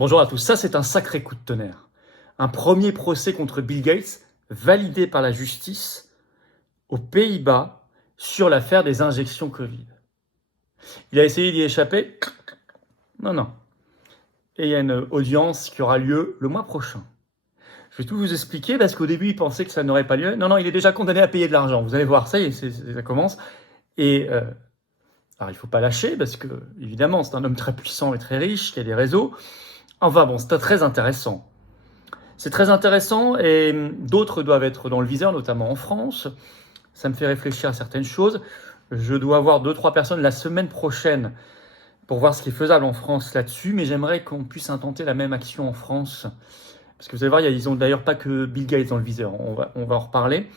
Bonjour à tous, ça c'est un sacré coup de tonnerre. Un premier procès contre Bill Gates validé par la justice aux Pays-Bas sur l'affaire des injections Covid. Il a essayé d'y échapper. Non. Et il y a une audience qui aura lieu le mois prochain. Je vais tout vous expliquer parce qu'au début il pensait que ça n'aurait pas lieu. Non, il est déjà condamné à payer de l'argent. Vous allez voir, ça y est, ça commence. Et alors il ne faut pas lâcher parce que évidemment c'est un homme très puissant et très riche qui a des réseaux. Enfin bon, c'est très intéressant. C'est très intéressant et d'autres doivent être dans le viseur, notamment en France. Ça me fait réfléchir à certaines choses. Je dois avoir 2-3 personnes la semaine prochaine pour voir ce qui est faisable en France là-dessus, mais j'aimerais qu'on puisse intenter la même action en France. Parce que vous allez voir, ils n'ont d'ailleurs pas que Bill Gates dans le viseur, on va en reparler.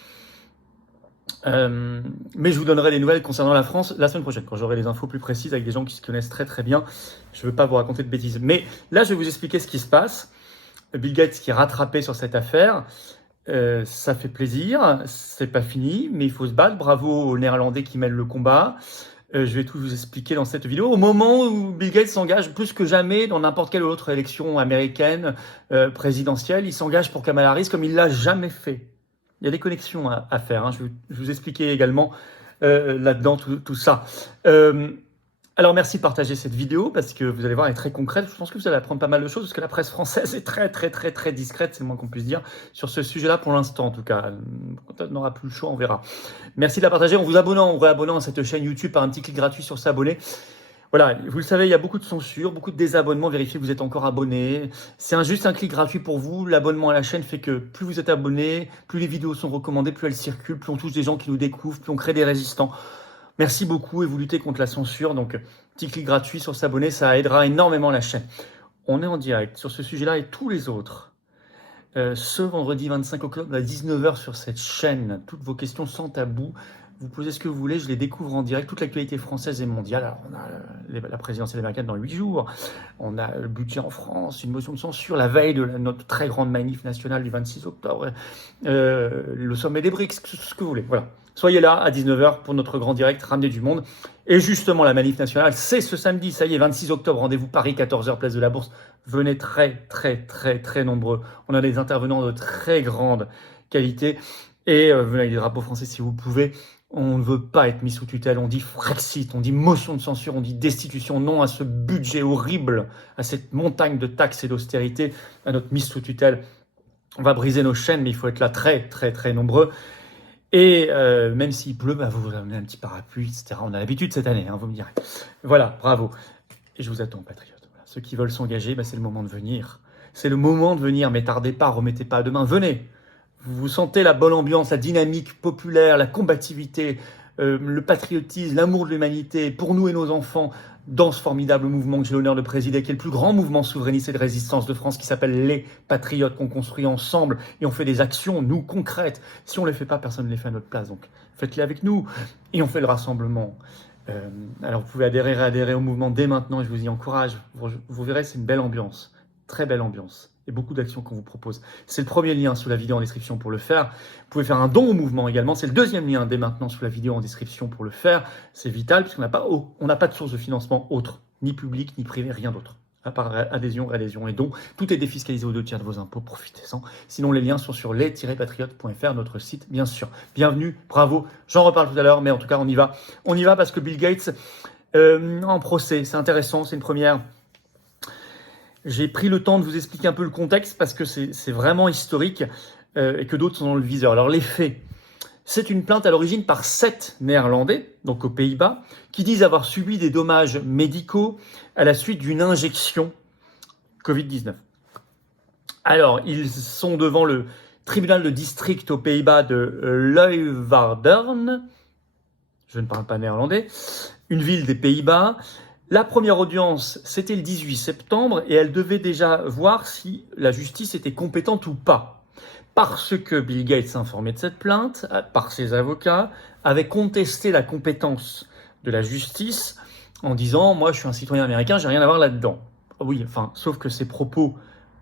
Mais je vous donnerai des nouvelles concernant la France la semaine prochaine, quand j'aurai les infos plus précises avec des gens qui se connaissent très très bien. Je ne veux pas vous raconter de bêtises. Mais là, je vais vous expliquer ce qui se passe. Bill Gates qui est rattrapé sur cette affaire, ça fait plaisir, c'est pas fini, mais il faut se battre. Bravo aux Néerlandais qui mènent le combat. Je vais tout vous expliquer dans cette vidéo. Au moment où Bill Gates s'engage plus que jamais dans n'importe quelle autre élection américaine, présidentielle, il s'engage pour Kamala Harris comme il l'a jamais fait. Il y a des connexions à faire. Je vais vous expliquer également là-dedans tout ça. Alors merci de partager cette vidéo parce que vous allez voir, elle est très concrète. Je pense que vous allez apprendre pas mal de choses parce que la presse française est très discrète, c'est le moins qu'on puisse dire, sur ce sujet-là pour l'instant en tout cas. Quand on n'aura plus le choix, on verra. Merci de la partager en vous abonnant, en réabonnant à cette chaîne YouTube par un petit clic gratuit sur s'abonner. Voilà, vous le savez, il y a beaucoup de censure, beaucoup de désabonnements. Vérifiez que vous êtes encore abonné. C'est juste un clic gratuit pour vous. L'abonnement à la chaîne fait que plus vous êtes abonné, plus les vidéos sont recommandées, plus elles circulent, plus on touche des gens qui nous découvrent, plus on crée des résistants. Merci beaucoup et vous luttez contre la censure. Donc, petit clic gratuit sur s'abonner, ça aidera énormément la chaîne. On est en direct sur ce sujet-là et tous les autres. Ce vendredi 25 octobre à 19h sur cette chaîne. Toutes vos questions sans tabou. Vous posez ce que vous voulez, je les découvre en direct. Toute l'actualité française et mondiale. Alors, on a la présidentielle américaine dans 8 jours. On a le budget en France, une motion de censure, la veille de notre très grande manif nationale du 26 octobre. Le sommet des BRICS, ce que vous voulez. Voilà. Soyez là à 19h pour notre grand direct, ramener du monde. Et justement, la manif nationale, c'est ce samedi, ça y est, 26 octobre, rendez-vous Paris, 14h, place de la Bourse. Venez très nombreux. On a des intervenants de très grande qualité. Et venez avec des drapeaux français si vous pouvez. On ne veut pas être mis sous tutelle. On dit Frexit, on dit motion de censure, on dit destitution. Non à ce budget horrible, à cette montagne de taxes et d'austérité, à notre mise sous tutelle. On va briser nos chaînes, mais il faut être là très nombreux. Et même s'il pleut, vous amenez un petit parapluie, etc. On a l'habitude cette année, vous me direz. Voilà, bravo. Et je vous attends, patriotes. Voilà. Ceux qui veulent s'engager, c'est le moment de venir. C'est le moment de venir, mais tardez pas, remettez pas à demain. Venez. Vous sentez la bonne ambiance, la dynamique populaire, la combativité, le patriotisme, l'amour de l'humanité pour nous et nos enfants dans ce formidable mouvement que j'ai l'honneur de présider, qui est le plus grand mouvement souverainiste et de résistance de France, qui s'appelle Les Patriotes, qu'on construit ensemble et on fait des actions, nous, concrètes. Si on ne les fait pas, personne ne les fait à notre place. Donc faites-les avec nous et on fait le rassemblement. Alors vous pouvez adhérer au mouvement dès maintenant et je vous y encourage. Vous verrez, c'est une belle ambiance, très belle ambiance. Et beaucoup d'actions qu'on vous propose. C'est le premier lien sous la vidéo en description pour le faire. Vous pouvez faire un don au mouvement également. C'est le deuxième lien dès maintenant sous la vidéo en description pour le faire. C'est vital puisqu'on n'a pas de source de financement autre, ni public, ni privé, rien d'autre. À part adhésion, réadhésion et don. Tout est défiscalisé aux 2/3 de vos impôts. Profitez-en. Sinon, les liens sont sur les-patriotes.fr, notre site, bien sûr. Bienvenue, bravo. J'en reparle tout à l'heure, mais en tout cas, on y va. On y va parce que Bill Gates, en procès, c'est intéressant, c'est une première. J'ai pris le temps de vous expliquer un peu le contexte parce que c'est vraiment historique et que d'autres sont dans le viseur. Alors les faits, c'est une plainte à l'origine par 7 Néerlandais, donc aux Pays-Bas, qui disent avoir subi des dommages médicaux à la suite d'une injection Covid-19. Alors, ils sont devant le tribunal de district aux Pays-Bas de Leeuwarden, je ne parle pas néerlandais, une ville des Pays-Bas. La première audience, c'était le 18 septembre et elle devait déjà voir si la justice était compétente ou pas. Parce que Bill Gates, informé de cette plainte, par ses avocats, avait contesté la compétence de la justice en disant « Moi, je suis un citoyen américain, j'ai rien à voir là-dedans. » Oui, sauf que ces propos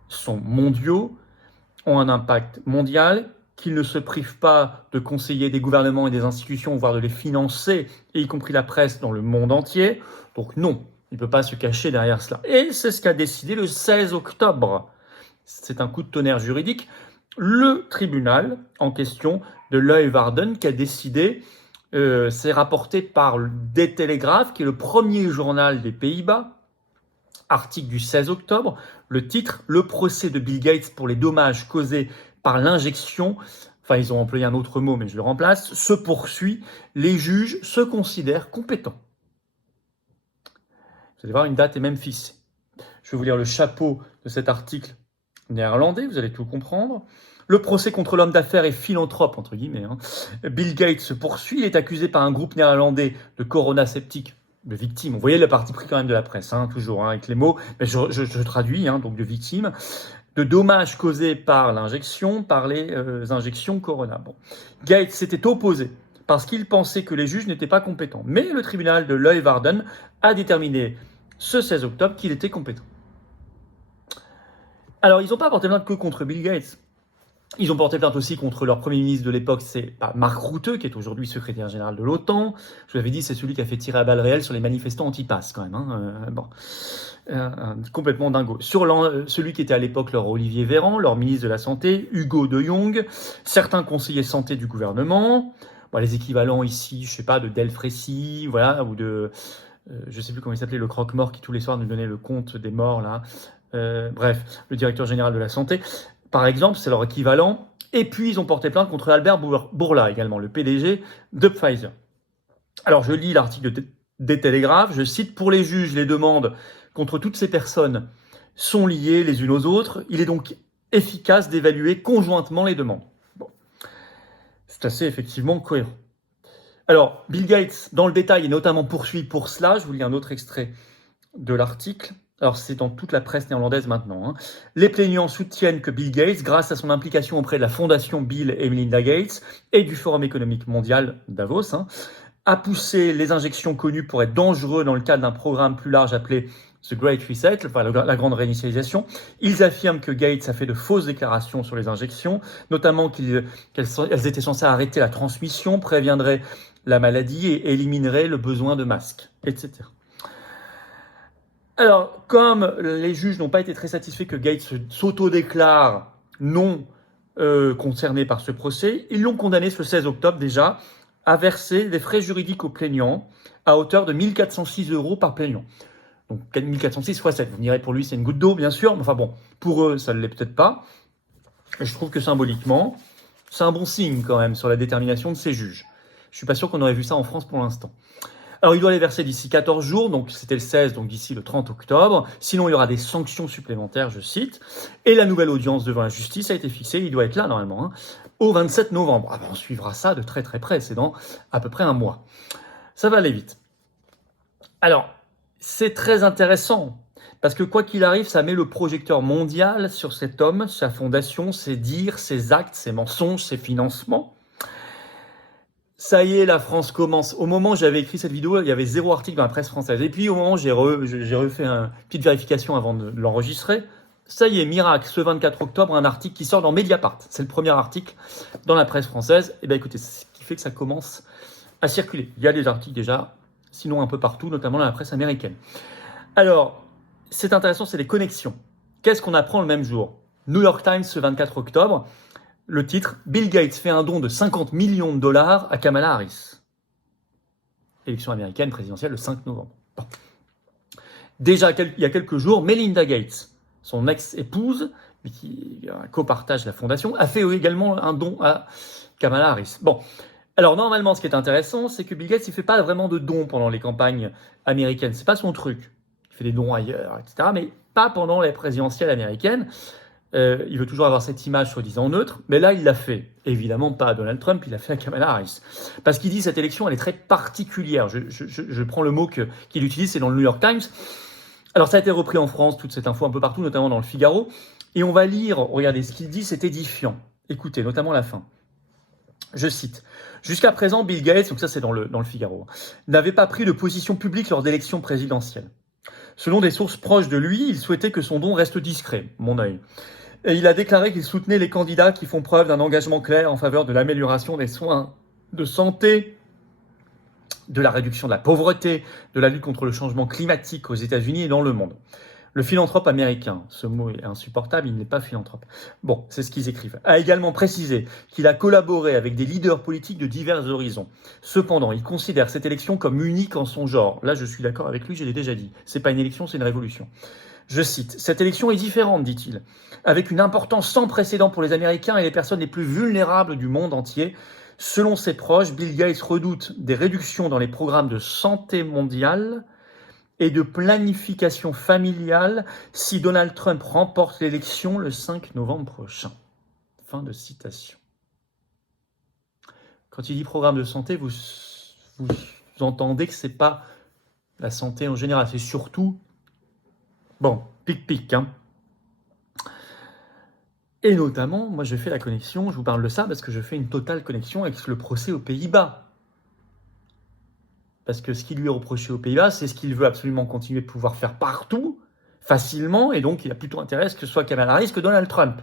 sont mondiaux, ont un impact mondial, qu'ils ne se privent pas de conseiller des gouvernements et des institutions, voire de les financer, y compris la presse dans le monde entier. Donc non, Il ne peut pas se cacher derrière cela. Et c'est ce qu'a décidé le 16 octobre. C'est un coup de tonnerre juridique. Le tribunal en question de Leeuwarden qui a décidé, c'est rapporté par De Telegraaf, qui est le premier journal des Pays-Bas, article du 16 octobre, le titre « Le procès de Bill Gates pour les dommages causés par l'injection », enfin ils ont employé un autre mot mais je le remplace, se poursuit, les juges se considèrent compétents. Vous allez voir, une date est même fixée. Je vais vous lire le chapeau de cet article néerlandais, vous allez tout comprendre. Le procès contre l'homme d'affaires et philanthrope, entre guillemets, Bill Gates se poursuit. Il est accusé par un groupe néerlandais de corona-sceptiques, de victimes. Vous voyez le parti pris quand même de la presse, toujours avec les mots, mais je traduis, donc de victimes, de dommages causés par l'injection, par les injections corona. Bon. Gates s'était opposé parce qu'il pensait que les juges n'étaient pas compétents. Mais le tribunal de Leeuwarden a déterminé ce 16 octobre qu'il était compétent. Alors, ils n'ont pas porté plainte que contre Bill Gates. Ils ont porté plainte aussi contre leur premier ministre de l'époque, c'est Mark Rutte, qui est aujourd'hui secrétaire général de l'OTAN. Je vous l'avais dit, c'est celui qui a fait tirer à balles réelles sur les manifestants anti-pass, quand même. Complètement dingo. Sur celui qui était à l'époque leur Olivier Véran, leur ministre de la Santé, Hugo de Jong, certains conseillers santé du gouvernement, les équivalents ici, je sais pas, de Delfrécy, voilà, ou de, je sais plus comment il s'appelait, le croque-mort qui tous les soirs nous donnait le compte des morts, là. Bref, le directeur général de la Santé. Par exemple, c'est leur équivalent. Et puis, ils ont porté plainte contre Albert Bourla, également, le PDG de Pfizer. Alors, je lis l'article des Télégraphes. Je cite, « Pour les juges, les demandes contre toutes ces personnes sont liées les unes aux autres. Il est donc efficace d'évaluer conjointement les demandes. » Bon. C'est assez, effectivement, cohérent. Alors, Bill Gates, dans le détail, est notamment poursuivi pour cela. Je vous lis un autre extrait de l'article. Alors, c'est dans toute la presse néerlandaise maintenant. Les plaignants soutiennent que Bill Gates, grâce à son implication auprès de la fondation Bill et Melinda Gates et du Forum économique mondial Davos, a poussé les injections connues pour être dangereux dans le cadre d'un programme plus large appelé The Great Reset, enfin la grande réinitialisation. Ils affirment que Gates a fait de fausses déclarations sur les injections, notamment qu'elles étaient censées arrêter la transmission, préviendraient la maladie et élimineraient le besoin de masques, etc. Alors, comme les juges n'ont pas été très satisfaits que Gates s'auto-déclare non concerné par ce procès, ils l'ont condamné ce 16 octobre déjà à verser des frais juridiques aux plaignants à hauteur de 1 406 € par plaignant. Donc 1 406 fois 7. Vous me direz, pour lui, c'est une goutte d'eau, bien sûr, mais enfin bon, pour eux, ça ne l'est peut-être pas. Et je trouve que symboliquement, c'est un bon signe quand même sur la détermination de ces juges. Je ne suis pas sûr qu'on aurait vu ça en France pour l'instant. Alors, il doit les verser d'ici 14 jours, donc c'était le 16, donc d'ici le 30 octobre. Sinon, il y aura des sanctions supplémentaires, je cite. Et la nouvelle audience devant la justice a été fixée, il doit être là normalement, au 27 novembre. On suivra ça de très très près, c'est dans à peu près un mois. Ça va aller vite. Alors, c'est très intéressant, parce que quoi qu'il arrive, ça met le projecteur mondial sur cet homme, sa fondation, ses dires, ses actes, ses mensonges, ses financements. Ça y est, la France commence. Au moment où j'avais écrit cette vidéo, il y avait 0 article dans la presse française. Et puis au moment où j'ai refait une petite vérification avant de l'enregistrer, ça y est, miracle, ce 24 octobre, un article qui sort dans Mediapart. C'est le premier article dans la presse française. Et bien écoutez, c'est ce qui fait que ça commence à circuler. Il y a des articles déjà, sinon un peu partout, notamment dans la presse américaine. Alors, c'est intéressant, c'est les connexions. Qu'est-ce qu'on apprend le même jour? New York Times, ce 24 octobre. Le titre, Bill Gates fait un don de 50 millions de dollars à Kamala Harris. Élection américaine présidentielle le 5 novembre. Bon. Déjà, il y a quelques jours, Melinda Gates, son ex-épouse, qui copartage la fondation, a fait également un don à Kamala Harris. Bon. Alors, normalement, ce qui est intéressant, c'est que Bill Gates, il ne fait pas vraiment de dons pendant les campagnes américaines. C'est pas son truc. Il fait des dons ailleurs, etc. Mais pas pendant les présidentielles américaines. Il veut toujours avoir cette image soi-disant neutre, mais là, il l'a fait. Évidemment, pas à Donald Trump, il l'a fait à Kamala Harris. Parce qu'il dit cette élection, elle est très particulière. Je prends le mot qu'il utilise, c'est dans le New York Times. Alors, ça a été repris en France, toute cette info un peu partout, notamment dans le Figaro. Et on va lire, regardez ce qu'il dit, c'est édifiant. Écoutez, notamment la fin. Je cite. « Jusqu'à présent, Bill Gates, donc ça c'est dans le Figaro, n'avait pas pris de position publique lors d'élections présidentielles. Selon des sources proches de lui, il souhaitait que son don reste discret, mon œil. Et il a déclaré qu'il soutenait les candidats qui font preuve d'un engagement clair en faveur de l'amélioration des soins de santé de la réduction de la pauvreté, de la lutte contre le changement climatique aux États-Unis et dans le monde. Le philanthrope américain, ce mot est insupportable, il n'est pas philanthrope. Bon, c'est ce qu'ils écrivent. A également précisé qu'il a collaboré avec des leaders politiques de divers horizons. Cependant, il considère cette élection comme unique en son genre. Là, je suis d'accord avec lui, je l'ai déjà dit. C'est pas une élection, c'est une révolution. Je cite, « Cette élection est différente, dit-il, avec une importance sans précédent pour les Américains et les personnes les plus vulnérables du monde entier. Selon ses proches, Bill Gates redoute des réductions dans les programmes de santé mondiale et de planification familiale si Donald Trump remporte l'élection le 5 novembre prochain. » Fin de citation. Quand il dit programme de santé, vous entendez que ce n'est pas la santé en général, c'est surtout, bon, pic-pic, hein. Et notamment, moi je fais la connexion, je vous parle de ça parce que je fais une totale connexion avec le procès aux Pays-Bas. Parce que ce qui lui est reproché aux Pays-Bas, c'est ce qu'il veut absolument continuer de pouvoir faire partout, facilement, et donc il a plutôt intérêt à ce que ce soit Kamala Harris que Donald Trump.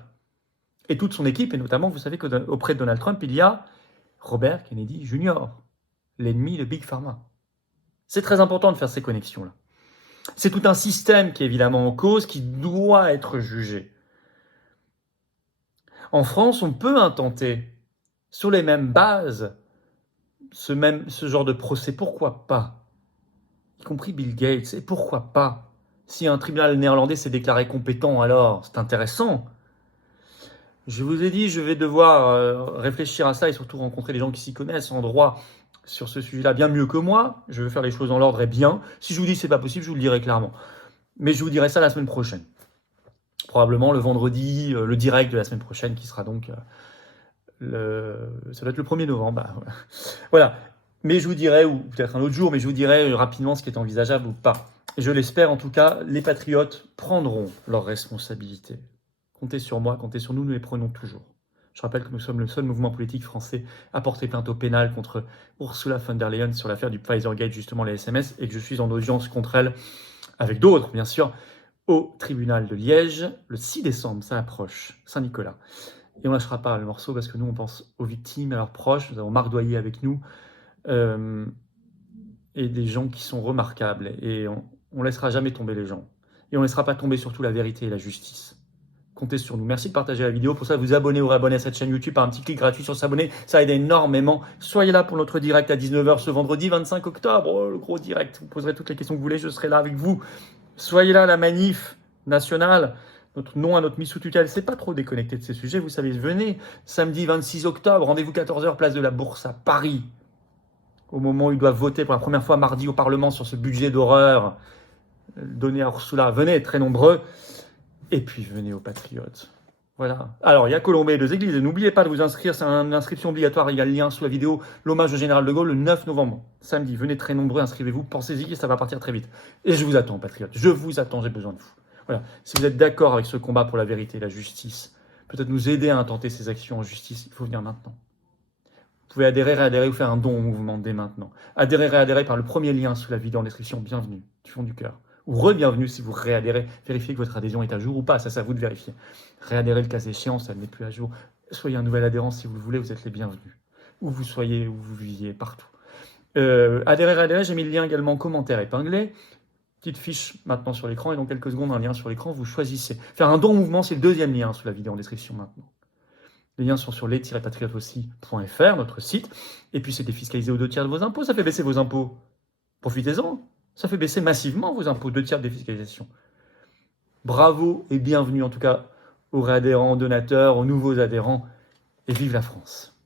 Et toute son équipe, et notamment, vous savez qu'auprès de Donald Trump, il y a Robert Kennedy Jr., l'ennemi de Big Pharma. C'est très important de faire ces connexions-là. C'est tout un système qui est évidemment en cause, qui doit être jugé. En France, on peut intenter, sur les mêmes bases, ce genre de procès, pourquoi pas? Y compris Bill Gates, et pourquoi pas? Si un tribunal néerlandais s'est déclaré compétent, alors c'est intéressant. Je vous ai dit, je vais devoir réfléchir à ça et surtout rencontrer des gens qui s'y connaissent en droit sur ce sujet-là bien mieux que moi. Je veux faire les choses dans l'ordre et bien. Si je vous dis que c'est pas possible, je vous le dirai clairement. Mais je vous dirai ça la semaine prochaine. Probablement le vendredi, le direct de la semaine prochaine qui sera donc... ça doit être le 1er novembre. Bah, voilà. Mais je vous dirai, ou peut-être un autre jour, mais je vous dirai rapidement ce qui est envisageable ou pas. Je l'espère en tout cas, les patriotes prendront leurs responsabilités. Comptez sur moi, comptez sur nous, nous les prenons toujours. Je rappelle que nous sommes le seul mouvement politique français à porter plainte au pénal contre Ursula von der Leyen sur l'affaire du Pfizergate, justement les SMS, et que je suis en audience contre elle, avec d'autres bien sûr, au tribunal de Liège, le 6 décembre, ça approche, Saint-Nicolas. Et on ne lâchera pas le morceau parce que nous, on pense aux victimes, à leurs proches. Nous avons Marc Doyer avec nous et des gens qui sont remarquables. Et on ne laissera jamais tomber les gens. Et on ne laissera pas tomber surtout la vérité et la justice. Comptez sur nous. Merci de partager la vidéo. Pour ça, vous abonner ou réabonner à cette chaîne YouTube par un petit clic gratuit sur s'abonner. Ça aide énormément. Soyez là pour notre direct à 19h ce vendredi 25 octobre. Oh, le gros direct. Vous poserez toutes les questions que vous voulez. Je serai là avec vous. Soyez là à la manif nationale. Notre nom à notre mise sous tutelle, c'est pas trop déconnecté de ces sujets, vous savez, venez, samedi 26 octobre, rendez-vous 14h, place de la Bourse à Paris, au moment où ils doivent voter pour la première fois mardi au Parlement sur ce budget d'horreur donné à Ursula. Venez, très nombreux, et puis venez aux Patriotes. Voilà. Alors, il y a Colombey et 2 églises, et n'oubliez pas de vous inscrire, c'est une inscription obligatoire, il y a le lien sous la vidéo, l'hommage au général de Gaulle, le 9 novembre, samedi, venez très nombreux, inscrivez-vous, pensez-y, ça va partir très vite. Et je vous attends, Patriotes, je vous attends, j'ai besoin de vous. Voilà. Si vous êtes d'accord avec ce combat pour la vérité et la justice, peut-être nous aider à intenter ces actions en justice, il faut venir maintenant. Vous pouvez adhérer, réadhérer ou faire un don au mouvement dès maintenant. Adhérer, réadhérer par le premier lien sous la vidéo en description. Bienvenue, du fond du cœur. Ou re-bienvenue si vous réadhérez. Vérifiez que votre adhésion est à jour ou pas, ça c'est à vous de vérifier. Réadhérer le cas échéant, ça n'est plus à jour. Soyez un nouvel adhérent si vous le voulez, vous êtes les bienvenus. Où vous soyez, où vous viviez, partout. Adhérer, réadhérer, j'ai mis le lien également en commentaire épinglé. Petite fiche maintenant sur l'écran et dans quelques secondes un lien sur l'écran, vous choisissez. Faire un don au mouvement, c'est le deuxième lien sous la vidéo en description maintenant. Les liens sont sur les-patriotes-aussi.fr, notre site. Et puis c'est défiscalisé aux 2/3 de vos impôts, ça fait baisser vos impôts. Profitez-en, ça fait baisser massivement vos impôts, 2/3 de défiscalisation. Bravo et bienvenue en tout cas aux réadhérents, donateurs, aux nouveaux adhérents et vive la France.